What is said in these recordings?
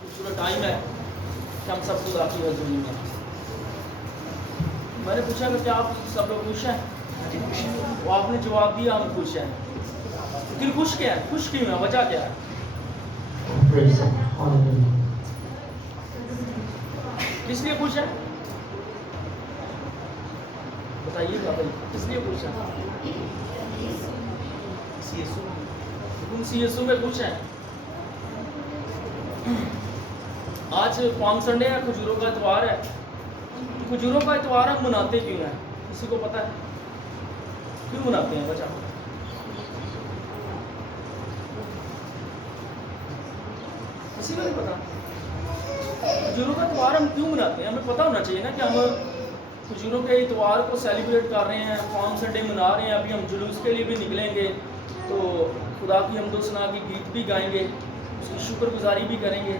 خوبصورت ٹائم ہے کہ ہم سب خدا کی حضوری میں. میں نے پوچھا کہ کیا آپ سب لوگ خوش ہیں؟ وہ آپ نے جواب دیا ہم خوش ہیں. دل خوش کیا ہے؟ خوش کیوں ہے؟ وجہ کیا ہے؟ کس لیے خوش ہے؟ بتائیے گا بھائی کس لیے خوش ہے؟ یسوع میں خوش ہیں. آج پام سنڈے ہے، کھجوروں کا اتوار ہے. کھجوروں کا اتوار ہم مناتے کیوں ہیں؟ کسی کو پتہ ہے کیوں مناتے ہیں؟ بچہ کسی کو نہیں پتا. کھجوروں کا اتوار ہم کیوں مناتے ہیں؟ ہمیں پتہ ہونا چاہیے نا کہ ہم کھجوروں کے اتوار کو سیلیبریٹ کر رہے ہیں، پام سنڈے منا رہے ہیں. ابھی ہم جلوس کے لیے بھی نکلیں گے تو خدا کی حمد و ثنا کی گیت بھی گائیں گے، اس کی شکر گزاری بھی کریں گے.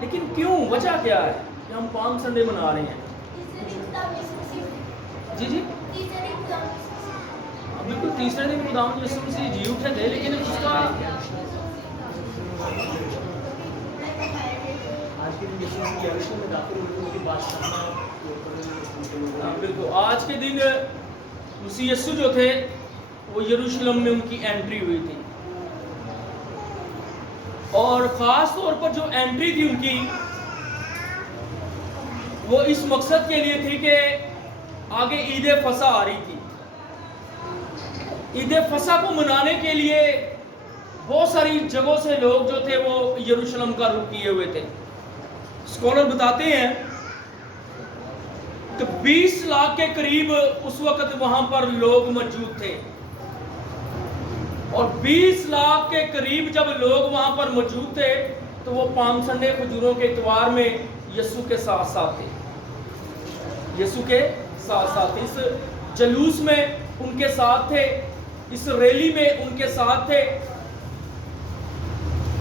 لیکن کیوں؟ وجہ کیا ہے کہ ہم پام سنڈے منا رہے ہیں؟ جی جی بالکل تیسرے دن خداوند یسوع مسیح جی اٹھے تھے، لیکن اس کا بالکل آج کے دن مسیح یسوع جو تھے وہ یروشلم میں ان کی انٹری ہوئی تھی، اور خاص طور پر جو انٹری تھی ان کی وہ اس مقصد کے لیے تھی کہ آگے عید فصح آ رہی تھی. عید فصح کو منانے کے لیے بہت ساری جگہوں سے لوگ جو تھے وہ یروشلم کا رخ کیے ہوئے تھے. اسکالر بتاتے ہیں کہ 20 لاکھ کے قریب اس وقت وہاں پر لوگ موجود تھے، اور 20 لاکھ کے قریب جب لوگ وہاں پر موجود تھے تو وہ پام سنڈے کھجوروں کے اتوار میں یسوع کے ساتھ ساتھ تھے. یسوع کے ساتھ ساتھ اس جلوس میں ان کے ساتھ تھے، اس ریلی میں ان کے ساتھ تھے.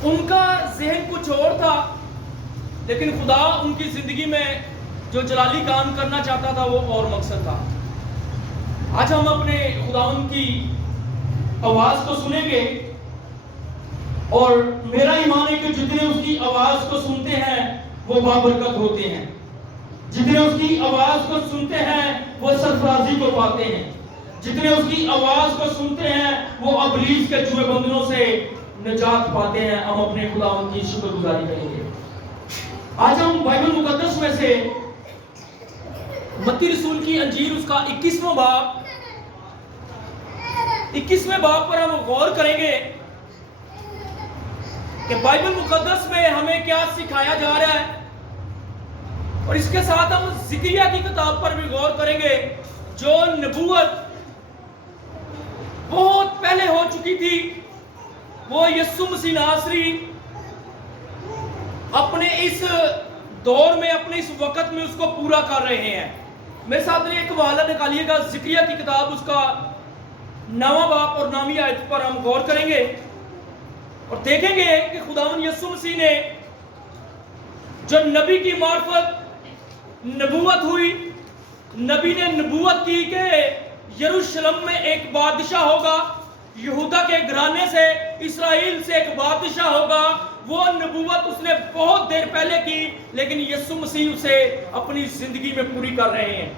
ان کا ذہن کچھ اور تھا، لیکن خدا ان کی زندگی میں جو جلالی کام کرنا چاہتا تھا وہ اور مقصد تھا. آج ہم اپنے خداوند کی آواز کو سنیں گے، اور میرا ایمان ہے کہ جتنے اس کی آواز کو سنتے ہیں وہ بابرکت ہوتے ہیں، جتنے اس کی آواز کو سنتے ہیں وہ سرفرازی کو پاتے ہیں، جتنے اس کی آواز کو سنتے ہیں وہ ابلیس کے جوئے بندنوں سے نجات پاتے ہیں. ہم اپنے خداوند کی شکر گزاری کریں گے. آج ہم بائبل مقدس میں سے متی رسول کی انجیل اس کا 21واں باب پر ہم غور کریں گے کہ بائبل مقدس میں ہمیں کیا سکھایا جا رہا ہے، اور اس کے ساتھ ہم زکریا کی کتاب پر بھی غور کریں گے جو نبوت بہت پہلے ہو چکی تھی. وہ یسوع مسیح ناصری اپنے اس دور میں، اپنے اس وقت میں اس کو پورا کر رہے ہیں. میرے ساتھ ایک حوالہ نکالیے گا، زکریا کی کتاب اس کا 9واں باب اور 9ویں آیت پر ہم غور کریں گے اور دیکھیں گے کہ خداوند یسوع مسیح نے جو نبی کی معرفت نبوت ہوئی، نبی نے نبوت کی کہ یروشلم میں ایک بادشاہ ہوگا، یہودا کے گھرانے سے، اسرائیل سے ایک بادشاہ ہوگا. وہ نبوت اس نے بہت دیر پہلے کی، لیکن یسوع مسیح اسے اپنی زندگی میں پوری کر رہے ہیں.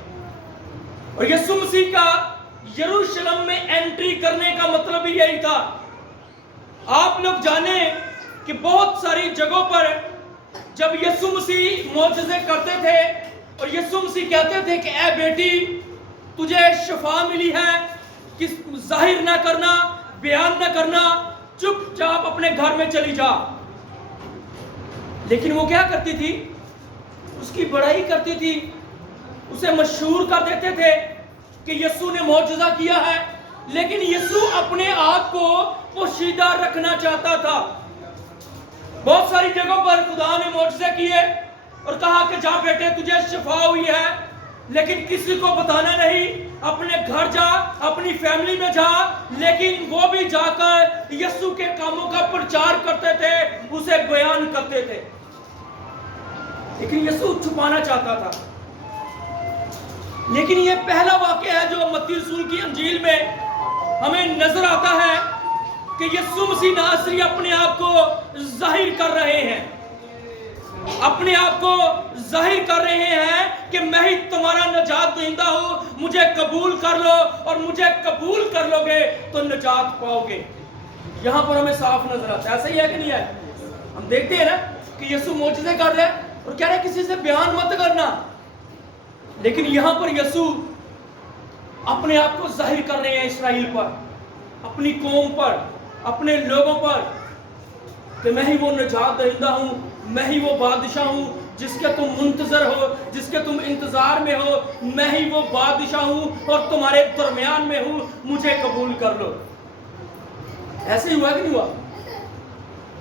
اور یسوع مسیح کا یروشلم میں انٹری کرنے کا مطلب ہی یہی تھا. آپ لوگ جانیں کہ بہت ساری جگہوں پر جب یسوع مسیح معجزے کرتے تھے اور یسوع مسیح کہتے تھے کہ اے بیٹی تجھے شفا ملی ہے، کس ظاہر نہ کرنا، بیان نہ کرنا، چپ چاپ اپنے گھر میں چلی جا. لیکن وہ کیا کرتی تھی؟ اس کی بڑائی کرتی تھی، اسے مشہور کر دیتے تھے کہ یسوع نے معجزہ کیا ہے. لیکن یسوع اپنے آپ کو پوشیدہ رکھنا چاہتا تھا. بہت ساری جگہوں پر خدا نے معجزے کیے اور کہا کہ جا بیٹے تجھے شفا ہوئی ہے، لیکن کسی کو بتانا نہیں. اپنے گھر جا، اپنی فیملی میں جا. لیکن وہ بھی جا کر یسوع کے کاموں کا پرچار کرتے تھے، اسے بیان کرتے تھے. لیکن یسوع چھپانا چاہتا تھا. لیکن یہ پہلا واقعہ ہے جو متی رسول کی انجیل میں ہمیں نظر آتا ہے کہ یسوع مسیح ناصری اپنے آپ کو ظاہر کر رہے ہیں. اپنے آپ کو ظاہر کر رہے ہیں کہ میں ہی تمہارا نجات دہندہ ہوں، مجھے قبول کر لو، اور مجھے قبول کر لو گے تو نجات پاؤ گے۔ یہاں پر ہمیں صاف نظر آتا ہے، ایسا ہی ہے کہ نہیں ہے؟ ہم دیکھتے ہیں نا کہ یسوع معجزے کر رہے ہیں اور کہہ رہے ہیں کسی سے بیان مت کرنا، لیکن یہاں پر یسوع اپنے آپ کو ظاہر کر رہے ہیں اسرائیل پر، اپنی قوم پر، اپنے لوگوں پر، کہ میں ہی وہ نجات دہندہ ہوں، میں ہی وہ بادشاہ ہوں جس کے تم منتظر ہو، جس کے تم انتظار میں ہو، میں ہی وہ بادشاہ ہوں اور تمہارے درمیان میں ہوں، مجھے قبول کر لو۔ ایسے ہی ہوا کہ نہیں ہوا؟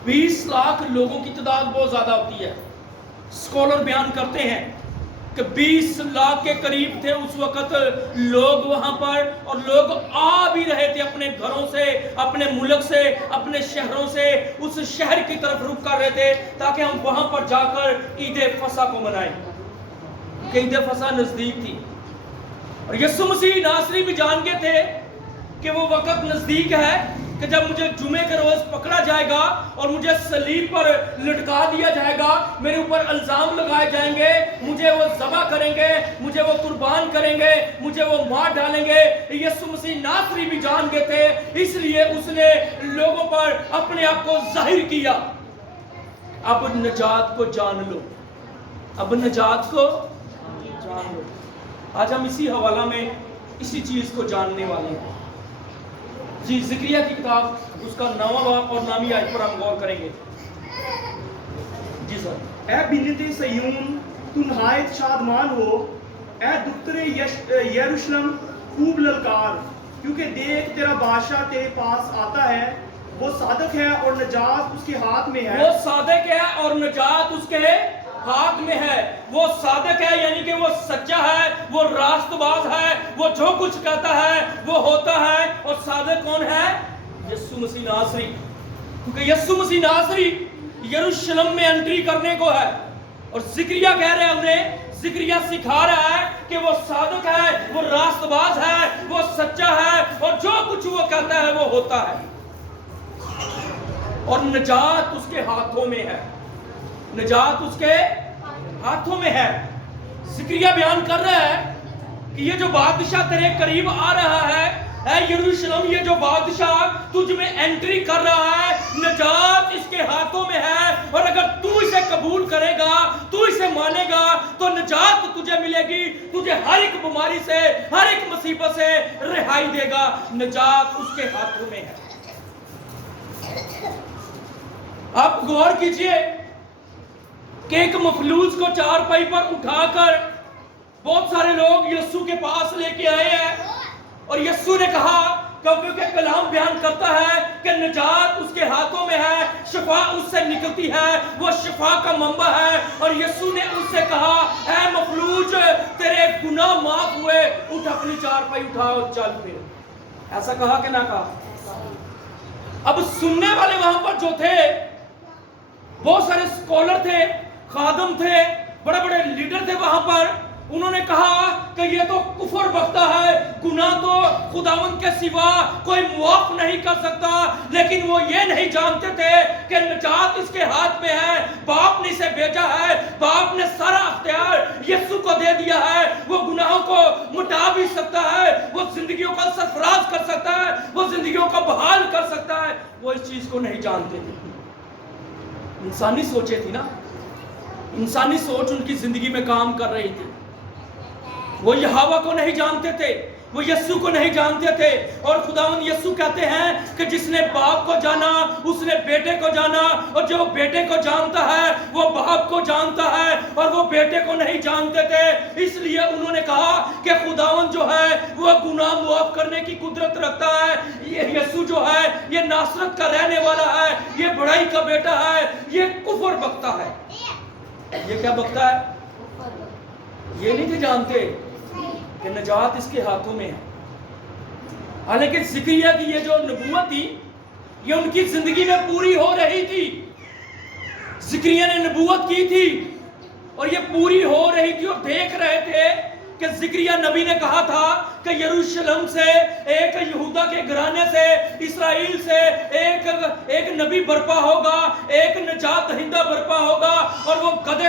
20 لاکھ لوگوں کی تعداد بہت زیادہ ہوتی ہے، اسکالر بیان کرتے ہیں کہ 20 لاکھ کے قریب تھے اس وقت لوگ وہاں پر، اور لوگ آ بھی رہے تھے اپنے گھروں سے، اپنے ملک سے، اپنے شہروں سے، اس شہر کی طرف رخ کر رہے تھے تاکہ ہم وہاں پر جا کر عید فصح کو منائیں، کہ عید فصح نزدیک تھی۔ اور یسوع مسیح ناصری بھی جان گئے تھے کہ وہ وقت نزدیک ہے کہ جب مجھے جمعے کے روز پکڑا جائے گا اور مجھے صلیب پر لٹکا دیا جائے گا، میرے اوپر الزام لگائے جائیں گے، مجھے وہ ذبح کریں گے، مجھے وہ قربان کریں گے، مجھے وہ مار ڈالیں گے۔ یسوع مسیح ناصری بھی جان گئے تھے، اس لیے اس نے لوگوں پر اپنے آپ کو ظاہر کیا۔ اب نجات کو جان لو، اب نجات کو جان لو۔ آج ہم اسی حوالہ میں اسی چیز کو جاننے والے ہیں۔ جی، زکریا کی کتاب اس کا 9واں باب اور 9ویں آیت پر ہم غور کریں گے۔ جی سر۔ اے بنت صیون تو نہایت شادمان ہو، اے دختر یروشلم خوب للکار، کیونکہ دیکھ تیرا بادشاہ تیرے پاس آتا ہے، وہ صادق ہے اور نجات اس کے ہاتھ میں ہے۔ وہ صادق ہے اور نجات اس کے ہاتھ میں ہے۔ وہ صادق ہے یعنی کہ وہ سچا ہے، وہ راست باز ہے، وہ جو کچھ کہتا ہے وہ ہوتا ہے۔ اور صادق کون ہے؟ یسوع مسیح ناصری، کیونکہ یسوع مسیح ناصری یروشلم میں انٹری کرنے کو ہے، اور زکریا کہہ رہے ہیں انہیں، زکریا سکھا رہا ہے کہ وہ صادق ہے، وہ راست باز ہے، وہ سچا ہے، اور جو کچھ وہ کہتا ہے وہ ہوتا ہے، اور نجات اس کے ہاتھوں میں ہے، نجات اس کے ہاتھوں میں ہے۔ زکریا بیان کر رہا ہے کہ یہ جو بادشاہ تیرے قریب آ رہا ہے، اے یروشلم، یہ جو بادشاہ تجھ میں انٹری کر رہا ہے، نجات اس کے ہاتھوں میں ہے، اور اگر تو اسے قبول کرے گا، تو اسے مانے گا، تو نجات تجھے ملے گی، تجھے ہر ایک بیماری سے، ہر ایک مصیبت سے رہائی دے گا۔ نجات اس کے ہاتھوں میں ہے۔ آپ غور کیجئے کہ ایک مفلوج کو چارپائی پر اٹھا کر بہت سارے لوگ یسوع کے پاس لے کے آئے ہیں، اور یسوع نے کہا، کیونکہ کلام بیان کرتا ہے کہ نجات اس کے ہاتھوں میں ہے، شفا اس سے نکلتی ہے، وہ شفا کا منبع ہے۔ اور یسوع نے اس سے کہا، اے مفلوج، تیرے گناہ معاف ہوئے، اٹھ اپنی چارپائی اٹھا اور چل پھر۔ ایسا کہا کہ نہ کہا؟ اب سننے والے وہاں پر جو تھے، بہت سارے اسکالر تھے، خادم تھے، بڑے بڑے لیڈر تھے وہاں پر، انہوں نے کہا کہ یہ تو کفر بکتا ہے، گناہ تو خداوند کے سوا کوئی معاف نہیں کر سکتا۔ لیکن وہ یہ نہیں جانتے تھے کہ نجات اس کے ہاتھ میں ہے، باپ نے اسے بھیجا ہے، باپ نے سارا اختیار یسوع کو دے دیا ہے، وہ گناہوں کو مٹا بھی سکتا ہے، وہ زندگیوں کا سرفراز کر سکتا ہے، وہ زندگیوں کو بحال کر سکتا ہے۔ وہ اس چیز کو نہیں جانتے تھے۔ انسانی سوچیں تھی نا، انسانی سوچ ان کی زندگی میں کام کر رہی تھی۔ وہ یہوہ کو نہیں جانتے تھے، وہ یسوع کو نہیں جانتے تھے، اور خداوند یسوع کہتے ہیں کہ جس نے باپ کو جانا اس نے بیٹے کو جانا، اور جو بیٹے کو جانتا ہے وہ باپ کو جانتا ہے، اور وہ بیٹے کو نہیں جانتے تھے۔ اس لیے انہوں نے کہا کہ خداوند جو ہے وہ گناہ معاف کرنے کی قدرت رکھتا ہے، یہ یسوع جو ہے یہ ناصرت کا رہنے والا ہے، یہ بڑائی کا بیٹا ہے، یہ کفر بکتا ہے۔ یہ کیا بکتا ہے؟ یہ نہیں تھے جانتے کہ نجات اس کے ہاتھوں میں ہے۔ حالانکہ زکریا کی یہ جو نبوت تھی یہ ان کی زندگی میں پوری ہو رہی تھی۔ زکریا نے نبوت کی تھی اور یہ پوری ہو رہی تھی، اور دیکھ رہے تھے کہ زکریا نبی نے کہا تھا کہ یروشلم سے، ایک یہودا کے گھرانے سے، اسرائیل سے ایک نبی برپا ہوگا، ایک نجات دہندہ برپا ہوگا، اور وہ گدھے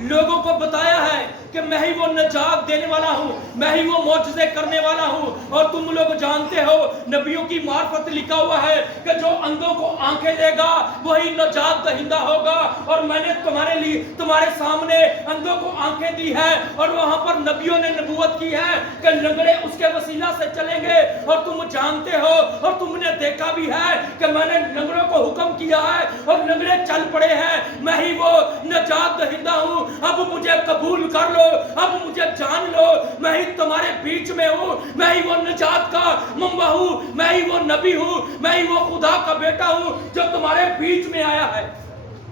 لوگوں کو بتایا ہے کہ میں ہی وہ نجات دینے والا ہوں, میں ہی وہ معجزے کرنے والا ہوں. اور تم لوگ جانتے ہو نبیوں کی معرفت لکھا ہوا ہے کہ جو اندھوں کو آنکھیں دے گا وہی نجات دہندہ ہوگا. اور میں نے تمہارے لیے تمہارے سامنے اندھوں کو آنکھیں دی ہے, اور وہاں پر نبیوں نے نبوت کی ہے کہ لنگڑے اس کے وسیلہ سے چلیں گے. اور تم جانتے ہو اور تم نے دیکھا بھی ہے کہ میں نے لنگڑوں کو حکم کیا ہے اور لنگڑے چل پڑے ہیں. میں ہی وہ نجات دہندہ ہوں. اب مجھے قبول کر لو, اب مجھے جان لو. میں ہی تمہارے بیچ میں ہوں, میں ہی وہ نجات کا منبع ہوں, میں ہی وہ نبی ہوں, میں ہی وہ خدا کا بیٹا ہوں جو تمہارے بیچ میں آیا ہے.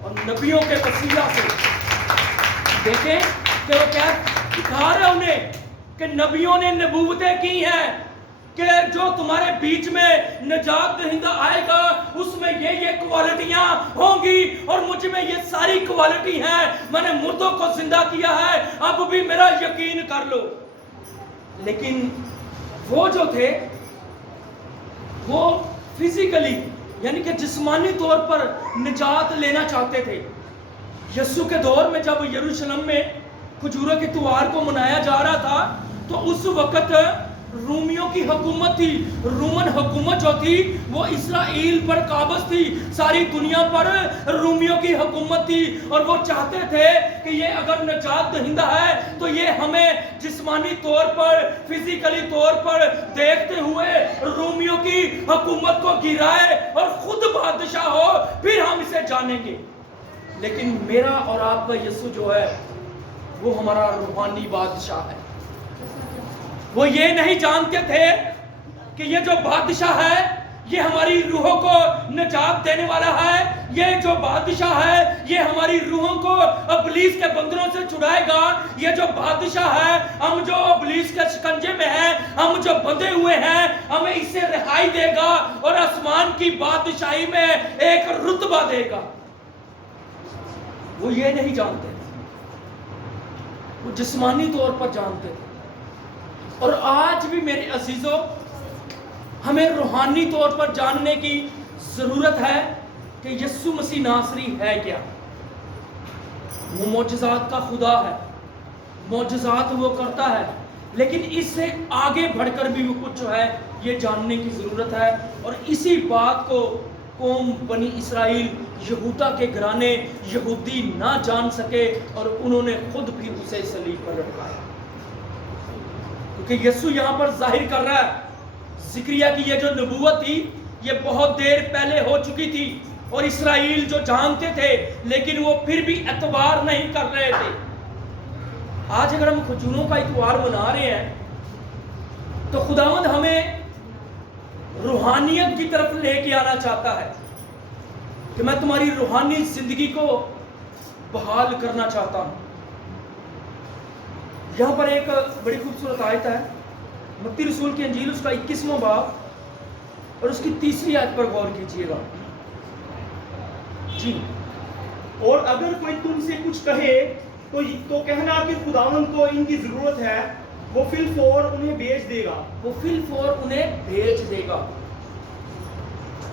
اور نبیوں کے وسیلہ سے دیکھیں کہ وہ کیا دکھا رہے انہیں کہ نبیوں نے نبوتیں کی ہیں کہ جو تمہارے بیچ میں نجات دہندہ آئے گا اس میں یہ کوالٹیاں ہوں گی, اور مجھ میں یہ ساری کوالٹی ہیں. میں نے مردوں کو زندہ کیا ہے, اب بھی میرا یقین کر لو. لیکن وہ جو تھے وہ فزیکلی یعنی کہ جسمانی طور پر نجات لینا چاہتے تھے. یسوع کے دور میں جب یروشلم میں کھجوروں کے تہوار کو منایا جا رہا تھا تو اس وقت رومیوں کی حکومت تھی. رومن حکومت جو تھی وہ اسرائیل پر قابض تھی. ساری دنیا پر رومیوں کی حکومت تھی, اور وہ چاہتے تھے کہ یہ اگر نجات دہندہ ہے تو یہ ہمیں جسمانی طور پر فزیکلی طور پر دیکھتے ہوئے رومیوں کی حکومت کو گرائے اور خود بادشاہ ہو, پھر ہم اسے جانیں گے. لیکن میرا اور آپ کا یسوع جو ہے وہ ہمارا روحانی بادشاہ ہے. وہ یہ نہیں جانتے تھے کہ یہ جو بادشاہ ہے یہ ہماری روحوں کو نجات دینے والا ہے. یہ جو بادشاہ ہے یہ ہماری روحوں کو ابلیس کے بندروں سے چھڑائے گا. یہ جو بادشاہ ہے, ہم جو ابلیس کے شکنجے میں ہیں, ہم جو بندھے ہوئے ہیں, ہمیں اس سے رہائی دے گا اور آسمان کی بادشاہی میں ایک رتبہ دے گا. وہ یہ نہیں جانتے, وہ جسمانی طور پر جانتے تھے. اور آج بھی میرے عزیزوں ہمیں روحانی طور پر جاننے کی ضرورت ہے کہ یسوع مسیح ناصری ہے کیا. وہ معجزات کا خدا ہے, معجزات وہ کرتا ہے, لیکن اس سے آگے بڑھ کر بھی وہ کچھ جو ہے یہ جاننے کی ضرورت ہے. اور اسی بات کو قوم بنی اسرائیل یہودا کے گھرانے یہودی نہ جان سکے اور انہوں نے خود بھی اسے صلیب پر لٹکایا. کیونکہ یسوع یہاں پر ظاہر کر رہا ہے زکریا کی یہ جو نبوت تھی یہ بہت دیر پہلے ہو چکی تھی, اور اسرائیل جو جانتے تھے لیکن وہ پھر بھی اعتبار نہیں کر رہے تھے. آج اگر ہم کھجوروں کا اتوار منا رہے ہیں تو خداوند ہمیں روحانیت کی طرف لے کے آنا چاہتا ہے کہ میں تمہاری روحانی زندگی کو بحال کرنا چاہتا ہوں. یہاں پر ایک بڑی خوبصورت آیت ہے, متی رسول کی انجیل اس کا 21واں باب اور اس کی 3 آیت پر غور کیجئے گا. جی. اور اگر کوئی تم سے کچھ کہے تو کہنا کہ خداوند کو ان کی ضرورت ہے, وہ فی الفور انہیں بھیج دے گا. وہ فی الفور انہیں بھیج دے گا.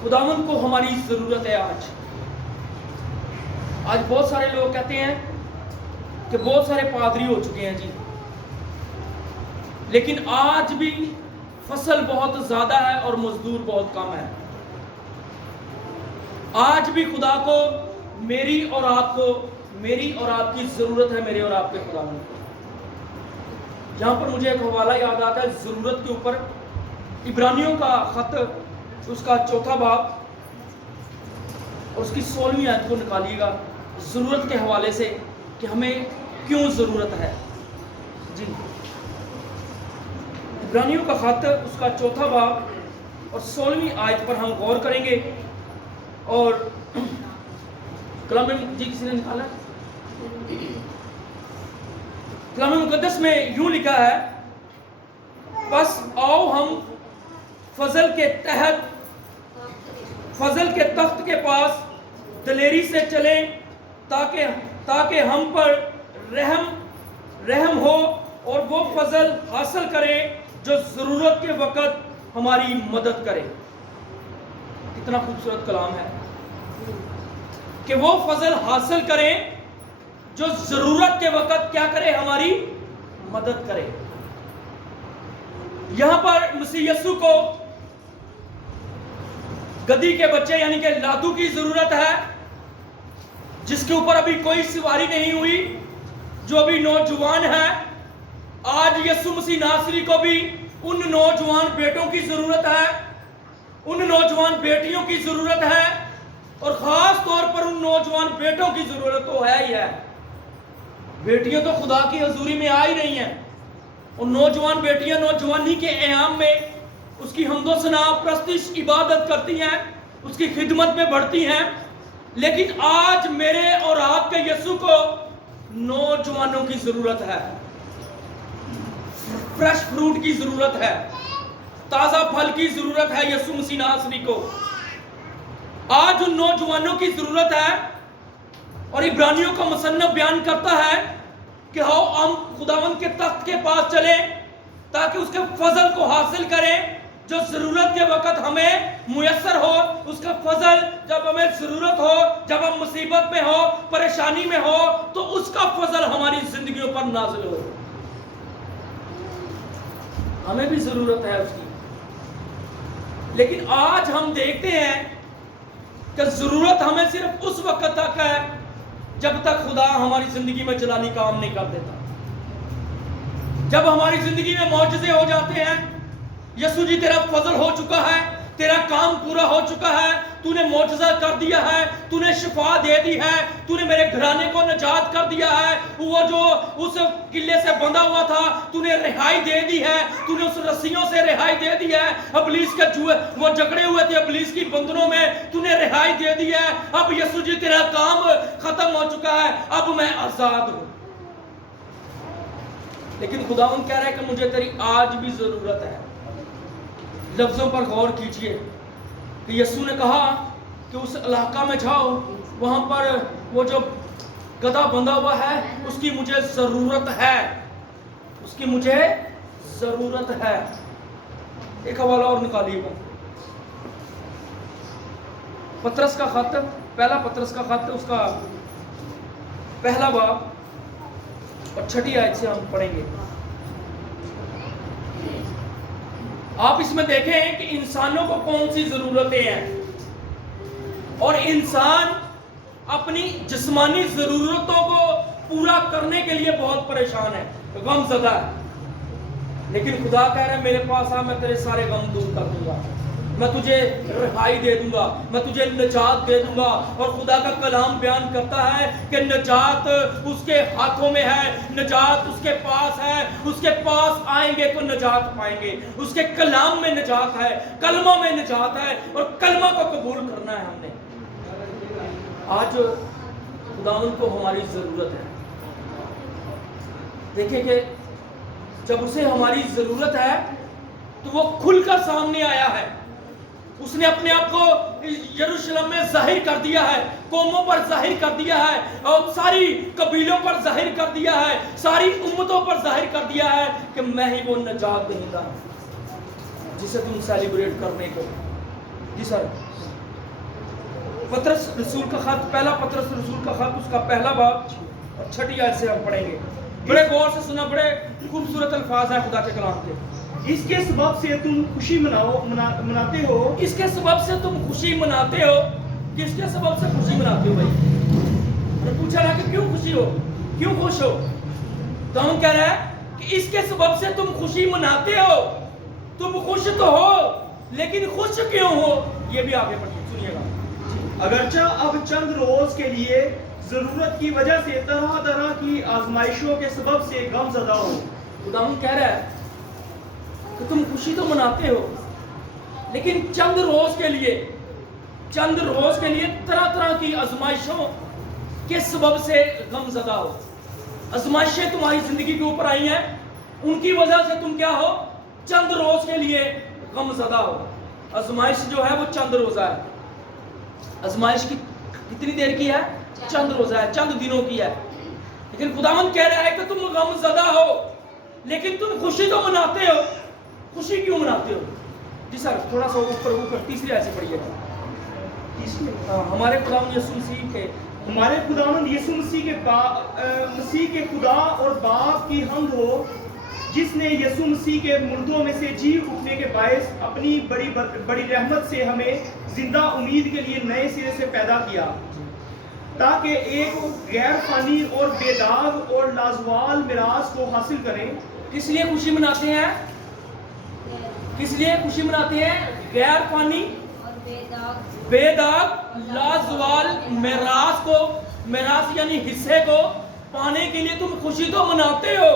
خداوند کو ہماری ضرورت ہے. آج بہت سارے لوگ کہتے ہیں کہ بہت سارے پادری ہو چکے ہیں جی, لیکن آج بھی فصل بہت زیادہ ہے اور مزدور بہت کم ہے. آج بھی خدا کو میری اور آپ کی ضرورت ہے, میرے اور آپ کے خداوند کو. یہاں پر مجھے ایک حوالہ یاد آتا ہے ضرورت کے اوپر, عبرانیوں کا خط اس کا 4واں باب اور اس کی 16ویں آیت کو نکالیے گا ضرورت کے حوالے سے کہ ہمیں کیوں ضرورت ہے. جی. عبرانیوں کا خط اس کا 4واں باب اور 16ویں آیت پر ہم غور کریں گے. اور کلام جی کسی نے نکالا, کلام مقدس میں یوں لکھا ہے, بس آؤ ہم فضل کے تخت کے پاس دلیری سے چلیں تاکہ ہم پر رحم ہو اور وہ فضل حاصل کریں جو ضرورت کے وقت ہماری مدد کرے. کتنا خوبصورت کلام ہے کہ وہ فضل حاصل کریں جو ضرورت کے وقت کیا کرے؟ ہماری مدد کرے۔ یہاں پر مسیح یسوع کو گدھی کے بچے یعنی کہ لادو کی ضرورت ہے، جس کے اوپر ابھی کوئی سواری نہیں ہوئی، جو ابھی نوجوان ہے۔ آج یسوع مسیح ناصری کو بھی ان نوجوان بیٹوں کی ضرورت ہے، ان نوجوان بیٹیوں کی ضرورت ہے، اور خاص طور پر ان نوجوان بیٹوں کی ضرورت تو ہے ہی ہے۔ بیٹیاں تو خدا کی حضوری میں آ ہی رہی ہیں، اور نوجوان بیٹیاں نوجوانی کے ایام میں اس کی حمد و ثنا، پرستش، عبادت کرتی ہیں، اس کی خدمت میں بڑھتی ہیں۔ لیکن آج میرے اور آپ کے یسوع کو نوجوانوں کی ضرورت ہے، فریش فروٹ کی ضرورت ہے، تازہ پھل کی ضرورت ہے یسوع مسیح ناصری کو۔ آج ان نوجوانوں کی ضرورت ہے، اور عبرانیوں کا مصنف بیان کرتا ہے کہ آؤ ہم خداوند کے تخت کے پاس چلیں تاکہ اس کے فضل کو حاصل کریں، جو ضرورت کے وقت ہمیں میسر ہو۔ اس کا فضل جب ہمیں ضرورت ہو، جب ہم مصیبت میں ہو، پریشانی میں ہو، تو اس کا فضل ہماری زندگیوں پر نازل ہو۔ ہمیں بھی ضرورت ہے اس کی، لیکن آج ہم دیکھتے ہیں کہ ضرورت ہمیں صرف اس وقت تک ہے جب تک خدا ہماری زندگی میں جلالی کام نہیں کر دیتا۔ جب ہماری زندگی میں معجزے ہو جاتے ہیں، یسوع جی تیرا فضل ہو چکا ہے، تیرا کام پورا ہو چکا ہے، تو نے معجزہ کر دیا ہے، تو نے شفا دے دی ہے، تو نے میرے گھرانے کو نجات کر دیا ہے، وہ جو اس قلعے سے بندھا ہوا تھا تو نے رہائی دے دی ہے، تو نے اس رسیوں سے رہائی دے دی ہے، ابلیس کے وہ جکڑے ہوئے تھے ابلیس کی بندنوں میں، تو نے رہائی دے دی ہے۔ اب یسوع جی تیرا کام ختم ہو چکا ہے، اب میں آزاد ہوں۔ لیکن خداوند کہہ رہا ہے کہ مجھے تیری آج بھی ضرورت ہے۔ لفظوں پر غور کیجئے کہ یسوع نے کہا کہ اس علاقہ میں جاؤ، وہاں پر وہ جو گدھا بندھا ہوا ہے اس کی مجھے ضرورت ہے، اس کی مجھے ضرورت ہے۔ ایک حوالہ اور نکالیے گا، پطرس کا خط، پہلا پطرس کا خط، اس کا پہلا باب اور 6 آیت سے ہم پڑھیں گے۔ آپ اس میں دیکھیں کہ انسانوں کو کون سی ضرورتیں ہیں، اور انسان اپنی جسمانی ضرورتوں کو پورا کرنے کے لیے بہت پریشان ہے، غم زدہ ہے۔ لیکن خدا کہہ رہا ہے میرے پاس آ، میں تیرے سارے غم دور کر دوں گا، میں تجھے رہائی دے دوں گا، میں تجھے نجات دے دوں گا۔ اور خدا کا کلام بیان کرتا ہے کہ نجات اس کے ہاتھوں میں ہے، نجات اس کے پاس ہے، اس کے پاس آئیں گے تو نجات پائیں گے۔ اس کے کلام میں نجات ہے، کلمہ میں نجات ہے، اور کلمہ کو قبول کرنا ہے ہم نے۔ آج خداوند کو ہماری ضرورت ہے۔ دیکھیں کہ جب اسے ہماری ضرورت ہے تو وہ کھل کر سامنے آیا ہے، اس نے اپنے آپ کو یروشلم میں ظاہر کر دیا ہے، قوموں پر ظاہر کر دیا ہے، اور ساری قبیلوں پر ظاہر کر دیا ہے، ساری امتوں پر ظاہر کر دیا ہے کہ میں ہی وہ نجات دہندہ ہوں جسے تم سیلیبریٹ کرنے کو۔ جی سر، پطرس رسول کا خط، پہلا پطرس رسول کا خط، اس کا پہلا باب اور 6 آیت سے ہم پڑھیں گے۔ بڑے غور سے سنا، بڑے خوبصورت الفاظ ہیں خدا کے کلام کے۔ اس کے سبب سے تم خوشی مناتے ہو۔ اس کے سبب سے تم خوشی مناتے ہو۔ کس کے سبب سے خوشی مناتے ہو بھائی؟ میں نے پوچھا نا کہ کیوں خوشی ہو، کیوں خوش ہو؟ تو ہم کہہ رہے ہیں کہ اس کے سبب سے تم خوشی مناتے ہو۔ تم خوش تو ہو، لیکن خوش کیوں ہو یہ بھی آگے پڑھیے، سنیے گا۔ اگرچہ اب چند روز کے لیے ضرورت کی وجہ سے طرح طرح کی آزمائشوں کے سبب سے غم زدہ ہو۔ خداوند کہہ رہا ہے کہ تم خوشی تو مناتے ہو، لیکن چند روز کے لیے طرح طرح کی آزمائشوں کے سبب سے غم زدہ ہو۔ آزمائشیں تمہاری زندگی کے اوپر آئی ہیں، ان کی وجہ سے تم کیا ہو؟ چند روز کے لیے غم زدہ ہو۔ آزمائش جو ہے وہ چند روزہ ہے۔ آزمائش کی کتنی دیر کی ہے؟ چند روزہ ہے، چند دنوں کی ہے۔ لیکن خداوند کہہ رہا ہے کہ تم غم زدہ ہو، لیکن تم خوشی تو مناتے ہو۔ خوشی کیوں مناتے ہو؟ جی سر، تھوڑا سا اوپر 3 آیت سے پڑھیے گا۔ ہمارے خداوند یسوع مسیح کے ہمارے خداوند یسوع مسیح کے خدا اور باپ کی حمد ہو، جس نے یسوع مسیح کے مردوں میں سے جی اٹھنے کے باعث اپنی بڑی رحمت سے ہمیں زندہ امید کے لیے نئے سرے سے پیدا کیا، تاکہ ایک غیر فانی اور بے داغ اور لازوال میراث کو حاصل کریں۔ کس لیے خوشی مناتے ہیں؟ کس لیے خوشی مناتے ہیں؟ غیر فانی بے داغ لازوال میراث کو، میراث یعنی حصے کو پانے کے لیے تم خوشی تو مناتے ہو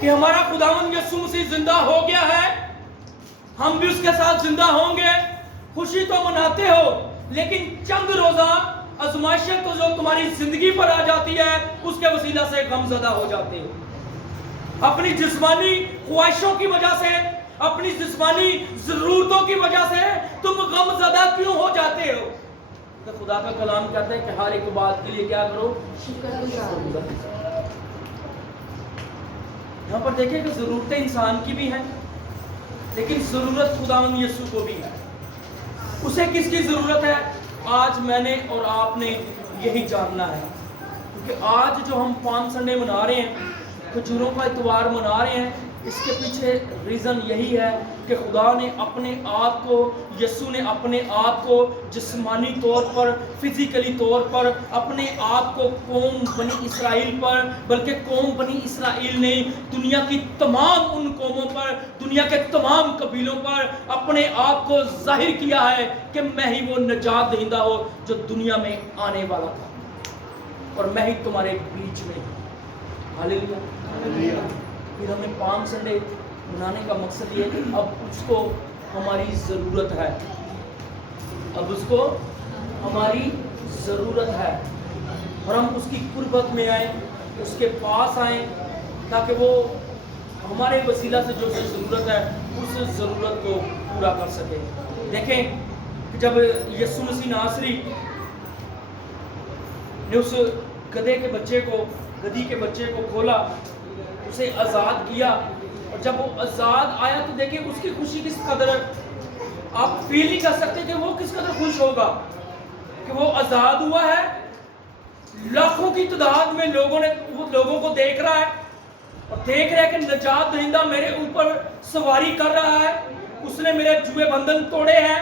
کہ ہمارا خداوند یسوع مسیح زندہ ہو گیا ہے، ہم بھی اس کے ساتھ زندہ ہوں گے، خوشی تو مناتے ہو، لیکن چند روزہ آزمائشیں تو جو تمہاری زندگی پر آ جاتی ہے اس کے وسیلہ سے غم زدہ ہو جاتے ہو۔ اپنی جسمانی خواہشوں کی وجہ سے، اپنی جسمانی ضرورتوں کی وجہ سے تم غم زدہ کیوں ہو جاتے ہو؟ تو خدا کا کلام کہتا ہے کہ ہر ایک بات کے لیے کیا کرو؟ شکر۔ یہاں پر دیکھیں کہ ضرورتیں انسان کی بھی ہیں، لیکن ضرورت خداوند یسوع کو بھی ہے۔ اسے کس کی ضرورت ہے؟ آج میں نے اور آپ نے یہی جاننا ہے، کیونکہ آج جو ہم پام سنڈے منا رہے ہیں، کھجوروں کا اتوار منا رہے ہیں، اس کے پیچھے ریزن یہی ہے کہ خدا نے اپنے آپ کو، یسوع نے اپنے آپ کو جسمانی طور پر، فزیکلی طور پر اپنے آپ کو قوم بنی اسرائیل پر، بلکہ قوم بنی اسرائیل نے دنیا کی تمام ان قوموں پر، دنیا کے تمام قبیلوں پر اپنے آپ کو ظاہر کیا ہے کہ میں ہی وہ نجات دہندہ ہو جو دنیا میں آنے والا تھا، اور میں ہی تمہارے بیچ میں۔ ہاللیلویہ۔ پھر ہمیں پام سنڈے منانے کا مقصد یہ ہے کہ اب اس کو ہماری ضرورت ہے، اب اس کو ہماری ضرورت ہے، اور ہم اس کی قربت میں آئیں، اس کے پاس آئیں، تاکہ وہ ہمارے وسیلہ سے جو ضرورت ہے اس ضرورت کو پورا کر سکے۔ دیکھیں کہ جب یسوع مسیح ناصری نے اس گدھے کے بچے کو، گدھی کے بچے کو کھولا، اسے آزاد کیا، اور جب وہ آزاد آیا تو دیکھیں اس کی خوشی کس قدر ہے۔ آپ فیل نہیں کر سکتے کہ وہ کس قدر خوش ہوگا کہ وہ آزاد ہوا ہے۔ لاکھوں کی تعداد میں لوگوں کو دیکھ رہا ہے، اور دیکھ رہا ہے کہ نجات دہندہ میرے اوپر سواری کر رہا ہے، اس نے میرے جوئے بندھن توڑے ہیں،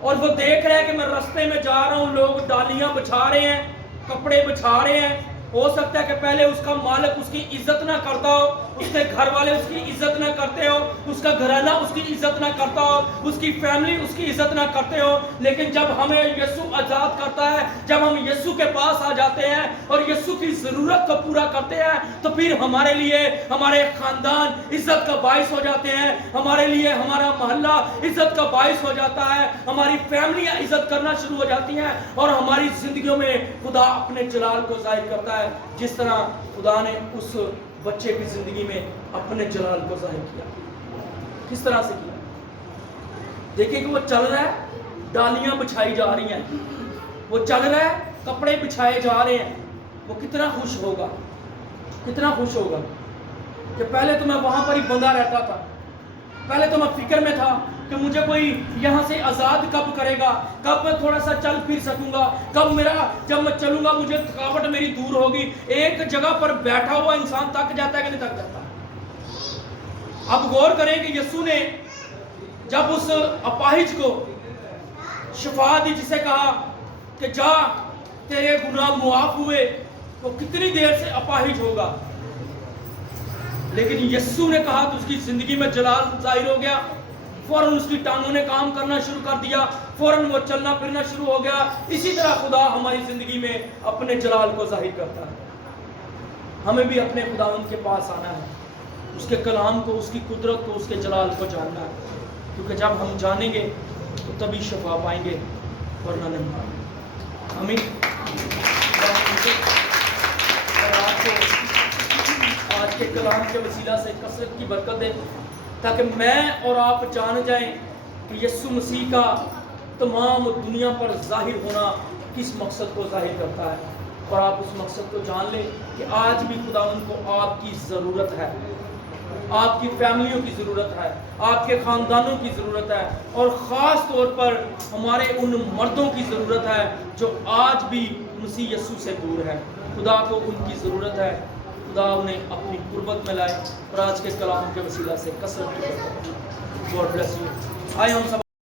اور وہ دیکھ رہا ہے کہ میں رستے میں جا رہا ہوں، لوگ ڈالیاں بچھا رہے ہیں، کپڑے بچھا رہے ہیں۔ ہو سکتا ہے کہ پہلے اس کا مالک اس کی عزت نہ کرتا ہو، اس کے گھر والے اس کی عزت نہ کرتے ہو، اس کا گھرانہ اس کی عزت نہ کرتا ہو، اس کی فیملی اس کی عزت نہ کرتے ہو، لیکن جب ہمیں یسوع آزاد کرتا ہے، جب ہم یسوع کے پاس آ جاتے ہیں اور یسوع کی ضرورت کو پورا کرتے ہیں، تو پھر ہمارے لیے ہمارے خاندان عزت کا باعث ہو جاتے ہیں، ہمارے لیے ہمارا محلہ عزت کا باعث ہو جاتا ہے، ہماری فیملیاں عزت کرنا شروع ہو جاتی ہیں، اور ہماری زندگیوں میں خدا اپنے جلال کو ظاہر کرتا ہے، جس طرح خدا نے اس بچے کی زندگی میں اپنے جلال کو ظاہر کیا۔ کس طرح سے کیا؟ دیکھیں کہ وہ چل رہا ہے، ڈالیاں بچھائی جا رہی ہیں، وہ چل رہا ہے، کپڑے بچھائے جا رہے ہیں، وہ کتنا خوش ہوگا، کتنا خوش ہوگا کہ پہلے تو میں وہاں پر ہی بندہ رہتا تھا، پہلے تو میں فکر میں تھا کہ مجھے کوئی یہاں سے آزاد کب کرے گا، کب میں تھوڑا سا چل پھر سکوں گا، جب میں چلوں گا مجھے تھکاوٹ میری دور ہوگی۔ ایک جگہ پر بیٹھا ہوا انسان تک جاتا ہے کہ نہیں تک جاتا؟ اب غور کریں کہ یسوع نے جب اس اپاہج کو شفا دی، جسے کہا کہ جا تیرے گناہ معاف ہوئے، وہ کتنی دیر سے اپاہج ہوگا، لیکن یسوع نے کہا تو اس کی زندگی میں جلال ظاہر ہو گیا، فوراً اس کی ٹانگوں نے کام کرنا شروع کر دیا، فوراً وہ چلنا پھرنا شروع ہو گیا۔ اسی طرح خدا ہماری زندگی میں اپنے جلال کو ظاہر کرتا ہے۔ ہمیں بھی اپنے خداوند کے پاس آنا ہے، اس کے کلام کو، اس کی قدرت کو، اس کے جلال کو جاننا ہے، کیونکہ جب ہم جانیں گے تو تبھی شفا پائیں گے، ورنہ نہیں پائیں گے۔ آمین۔ آج کے کلام کے وسیلہ سے کثرت کی برکت دے، تاکہ میں اور آپ جان جائیں کہ یسوع مسیح کا تمام دنیا پر ظاہر ہونا کس مقصد کو ظاہر کرتا ہے، اور آپ اس مقصد کو جان لیں کہ آج بھی خداوند کو آپ کی ضرورت ہے، آپ کی فیملیوں کی ضرورت ہے، آپ کے خاندانوں کی ضرورت ہے، اور خاص طور پر ہمارے ان مردوں کی ضرورت ہے جو آج بھی مسیح یسوع سے دور ہے۔ خدا کو ان کی ضرورت ہے، خدا انہیں اپنی قربت میں لائے اور آج کے کلام کے وسیلہ سے کثرت کی۔ God bless you. آئے ہم سب